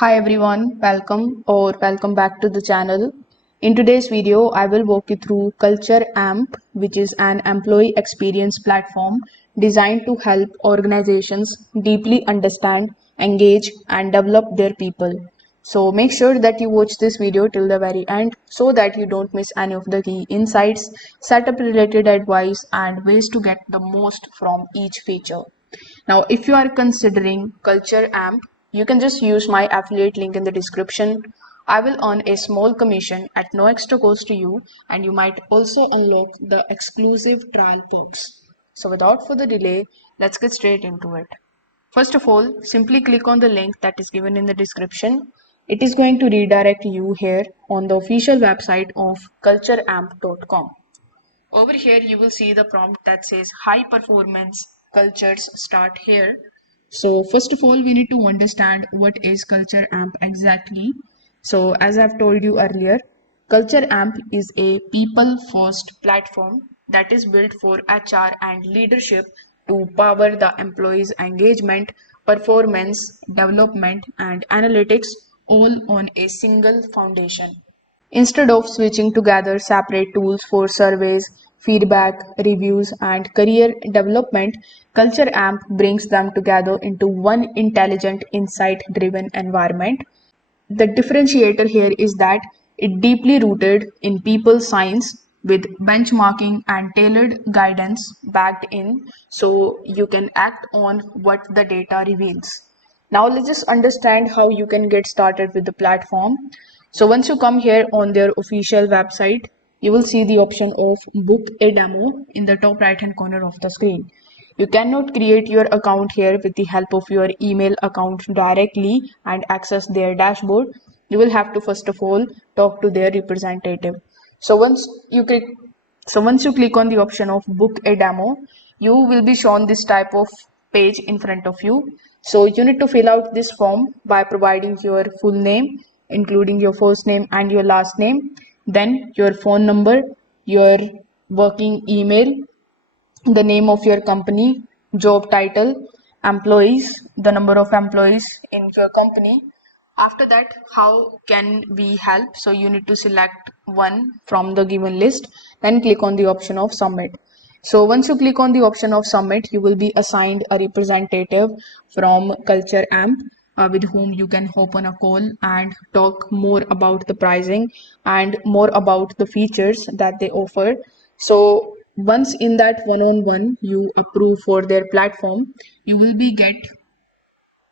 Hi everyone, welcome back to the channel. In today's video, I will walk you through Culture Amp, which is an employee experience platform designed to help organizations deeply understand, engage, and develop their people. So make sure that you watch this video till the very end so that you don't miss any of the key insights, setup related advice, and ways to get the most from each feature. Now, if you are considering Culture Amp, you can just use my affiliate link in the description. I will earn a small commission at no extra cost to you, and you might also unlock the exclusive trial perks. So, without further delay, let's get straight into it. First of all, simply click on the link that is given in the description. It is going to redirect you here on the official website of cultureamp.com. Over here, you will see the prompt that says high performance cultures start here. So first of all, we need to understand what is Culture Amp exactly. So as I've told you earlier, Culture Amp is a people first platform that is built for HR and leadership to power the employees' engagement, performance, development, and analytics all on a single foundation. Instead of switching to gather separate tools for surveys, feedback, reviews, and career development, Culture Amp brings them together into one intelligent, insight driven environment. The differentiator here is that it deeply rooted in people science with benchmarking and tailored guidance backed in so you can act on what the data reveals. Now let's just understand how you can get started with the platform. So once you come here on their official website, you will see the option of book a demo in the top right hand corner of the screen. You cannot create your account here with the help of your email account directly and access their dashboard. You will have to first of all talk to their representative. So once you click on the option of book a demo, you will be shown this type of page in front of you. So you need to fill out this form by providing your full name, including your first name and your last name, then your phone number, your working email, the name of your company, job title, employees, the number of employees in your company. After that, how can we help? So you need to select one from the given list, then click on the option of submit. So once you click on the option of submit, you will be assigned a representative from Culture Amp with whom you can hop on a call and talk more about the pricing and more about the features that they offer. So once in that one-on-one you approve for their platform, you will get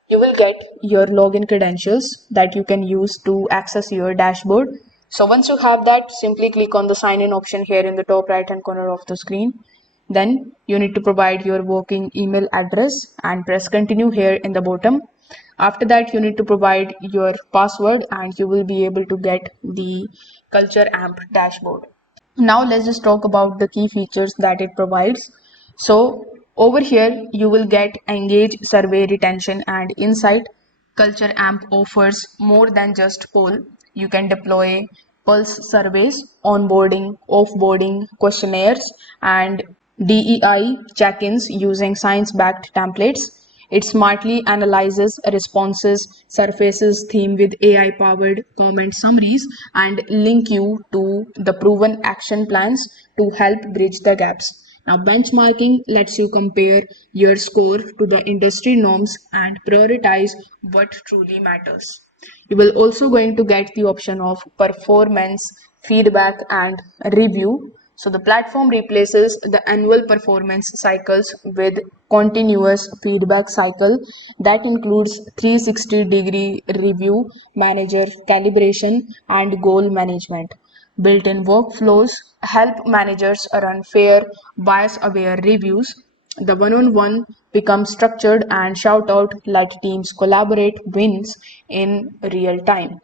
your login credentials that you can use to access your dashboard. So once you have that, simply click on the sign in option here in the top right hand corner of the screen. Then you need to provide your working email address and press continue here in the bottom. After that, you need to provide your password and you will be able to get the Culture Amp dashboard. Now let's just talk about the key features that it provides. So over here you will get engage, survey, retention, and insight. Culture Amp offers more than just poll. You can deploy pulse surveys, onboarding, offboarding questionnaires, and DEI check-ins using science-backed templates. It smartly analyzes responses, surfaces theme with AI-powered comment summaries, and link you to the proven action plans to help bridge the gaps. Now, benchmarking lets you compare your score to the industry norms and prioritize what truly matters. You will also going to get the option of performance, feedback, and review. So the platform replaces the annual performance cycles with continuous feedback cycle that includes 360-degree review, manager calibration, and goal management. Built-in workflows help managers run fair, bias-aware reviews. The one-on-one becomes structured and shout out, let teams collaborate wins in real time.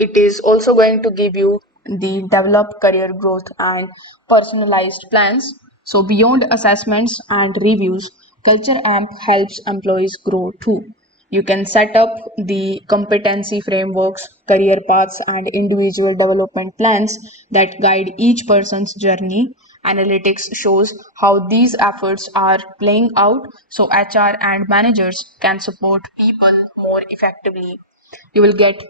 It is also going to give you the develop career growth and personalized plans. So beyond assessments and reviews, Culture Amp helps employees grow too. You can set up the competency frameworks, career paths, and individual development plans that guide each person's journey. Analytics shows how these efforts are playing out so HR and managers can support people more effectively. You will get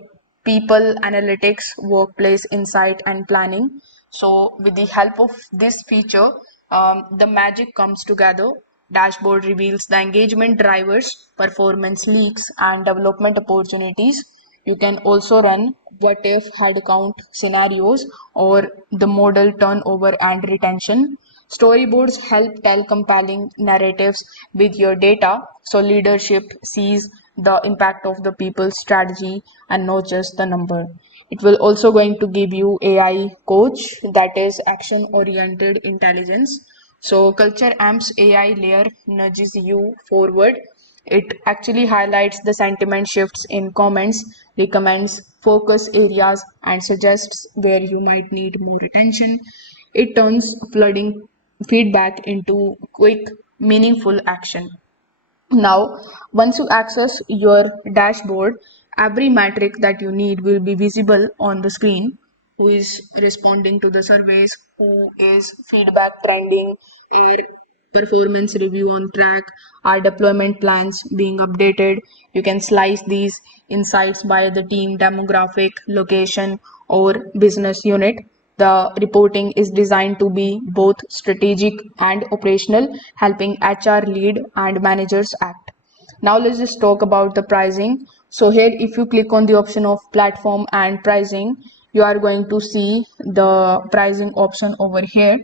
people analytics, workplace insight, and planning. So with the help of this feature, the magic comes together. Dashboard reveals the engagement drivers, performance leaks, and development opportunities. You can also run what if headcount scenarios or the model turnover and retention. Storyboards help tell compelling narratives with your data, so leadership sees the impact of the people's strategy and not just the number. It will also going to give you AI coach, that is action oriented intelligence. So culture amps AI layer nudges you forward. It actually highlights the sentiment shifts in comments, recommends focus areas, and suggests where you might need more attention. It turns flooding feedback into quick, meaningful action. Now, once you access your dashboard, every metric that you need will be visible on the screen. Who is responding to the surveys, who is feedback trending, or performance review on track, our deployment plans being updated. You can slice these insights by the team demographic, location, or business unit. The reporting is designed to be both strategic and operational, helping HR lead and managers act. Now let's just talk about the pricing. So here, if you click on the option of platform and pricing, you are going to see the pricing option over here.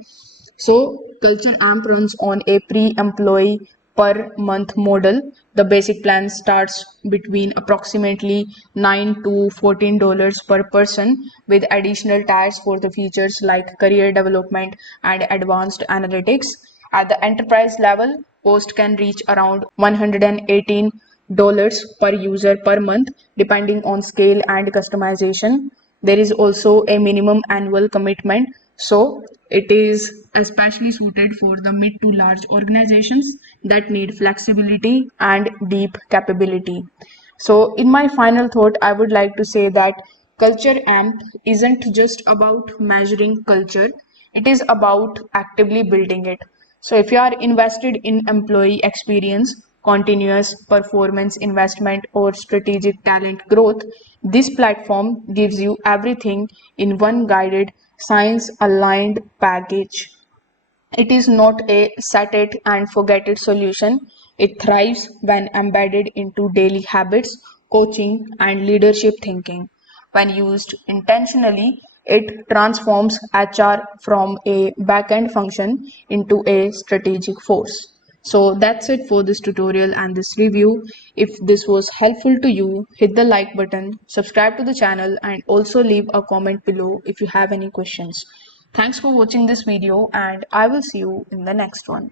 So Culture AMP runs on a pre-employee per month model. The basic plan starts between approximately $9 to $14 per person, with additional tags for the features like career development and advanced analytics. At the enterprise level, cost can reach around $118 per user per month, depending on scale and customization. There is also a minimum annual commitment, so it is especially suited for the mid to large organizations that need flexibility and deep capability. So, in my final thought, I would like to say that Culture AMP isn't just about measuring culture, it is about actively building it. So, if you are invested in employee experience, continuous performance investment, or strategic talent growth, this platform gives you everything in one guided, science aligned package. It is not a set it and forget it solution. It thrives when embedded into daily habits, coaching, and leadership thinking. When used intentionally, it transforms HR from a back-end function into a strategic force. So that's it for this tutorial and this review. If this was helpful to you, hit the like button, subscribe to the channel, and also leave a comment below if you have any questions. Thanks for watching this video, and I will see you in the next one.